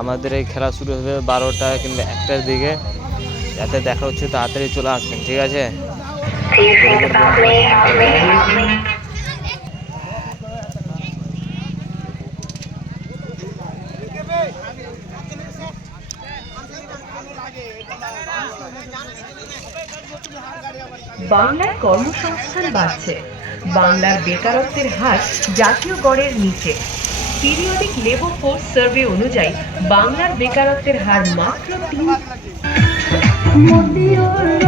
আমাদের এই খেলা শুরু হবে 12টা কিংবা 1টার দিকে। যাতে দেখা হচ্ছে তাড়াতাড়ি চলে আসবেন, ঠিক আছে? বাংলার কর্মসংস্থান বাড়ছে, বাংলার বেকারত্বের হার জাতীয় গড়ের নিচে। পিরিয়ডিক লেবার ফোর্স সার্ভে অনুযায়ী বাংলার বেকারত্বের হার মাত্র 3।